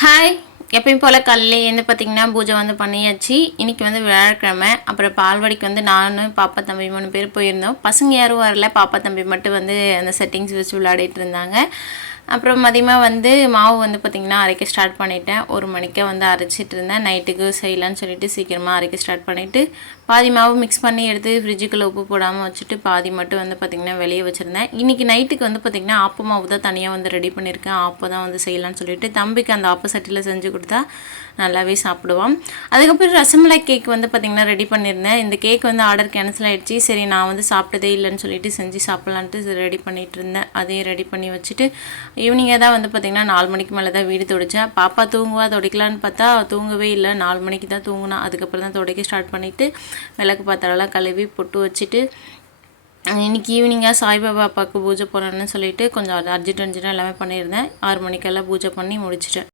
Hi, எப்பயும் போல் காலையில் எழுந்து பார்த்திங்கன்னா பூஜை வந்து பண்ணியாச்சு. இன்றைக்கி வந்து வியாழக்கிழமை. அப்புறம் பால்வாடிக்கு வந்து நானும் பாப்பா தம்பி 3 பேர் போயிருந்தோம். பசங்க யாரும் வரல, பாப்பா தம்பி மட்டும் வந்து அந்த செட்டிங்ஸ் வச்சு விளையாடிட்டு இருந்தாங்க. அப்புறம் மதியமாக வந்து மாவு வந்து பார்த்திங்கன்னா அரைக்க ஸ்டார்ட் பண்ணிட்டேன். 1 மணிக்கே வந்து அரைச்சிட்டு இருந்தேன். நைட்டுக்கு செய்யலான்னு சொல்லிட்டு சீக்கிரமாக அரைக்க ஸ்டார்ட் பண்ணிவிட்டு பாதி மாவு மிக்ஸ் பண்ணி எடுத்து ஃப்ரிட்ஜுக்குள்ளே உப்பு போடாமல் வச்சுட்டு பாதி மட்டும் வந்து பார்த்திங்கன்னா வெளியே வச்சுருந்தேன். இன்றைக்கி நைட்டுக்கு வந்து பார்த்திங்கன்னா ஆப்ப மாவு தான் தனியாக வந்து ரெடி பண்ணியிருக்கேன். ஆப்போ தான் வந்து செய்யலான்னு சொல்லிட்டு தம்பிக்கு அந்த ஆப்ப சட்டியில் செஞ்சு கொடுத்தா நல்லாவே சாப்பிடுவான். அதுக்கப்புறம் ரசமலாய் கேக் வந்து பார்த்திங்கன்னா ரெடி பண்ணியிருந்தேன். இந்த கேக் வந்து ஆர்டர் கேன்சல் ஆகிடுச்சு. சரி, நான் வந்து சாப்பிட்டதே இல்லைன்னு சொல்லிட்டு செஞ்சு சாப்பிட்லான்ட்டு ரெடி பண்ணிகிட்டு இருந்தேன். அதையும் ரெடி பண்ணி வச்சுட்டு ஈவினிங்காக தான் வந்து பார்த்திங்கன்னா 4 மணிக்கு மேலே தான் வீடு துடைச்சேன். பாப்பா தூங்குவா, துடைக்கலான்னு பார்த்தா தூங்கவே இல்லை. 4 மணிக்கு தான் தூங்குனா. அதுக்கப்புறம் தான் துடைக்க ஸ்டார்ட் பண்ணிவிட்டு விளக்கு பாத்திரம்லாம் கழுவி பொட்டு வச்சுட்டு இன்றைக்கி ஈவினிங்காக சாய்பாபா அப்பாவுக்கு பூஜை போடணும்னு சொல்லிட்டு கொஞ்சம் அர்ஜென்ட்டாக எல்லாமே பண்ணியிருந்தேன். 6 மணிக்கெல்லாம் பூஜை பண்ணி முடிச்சிட்டேன்.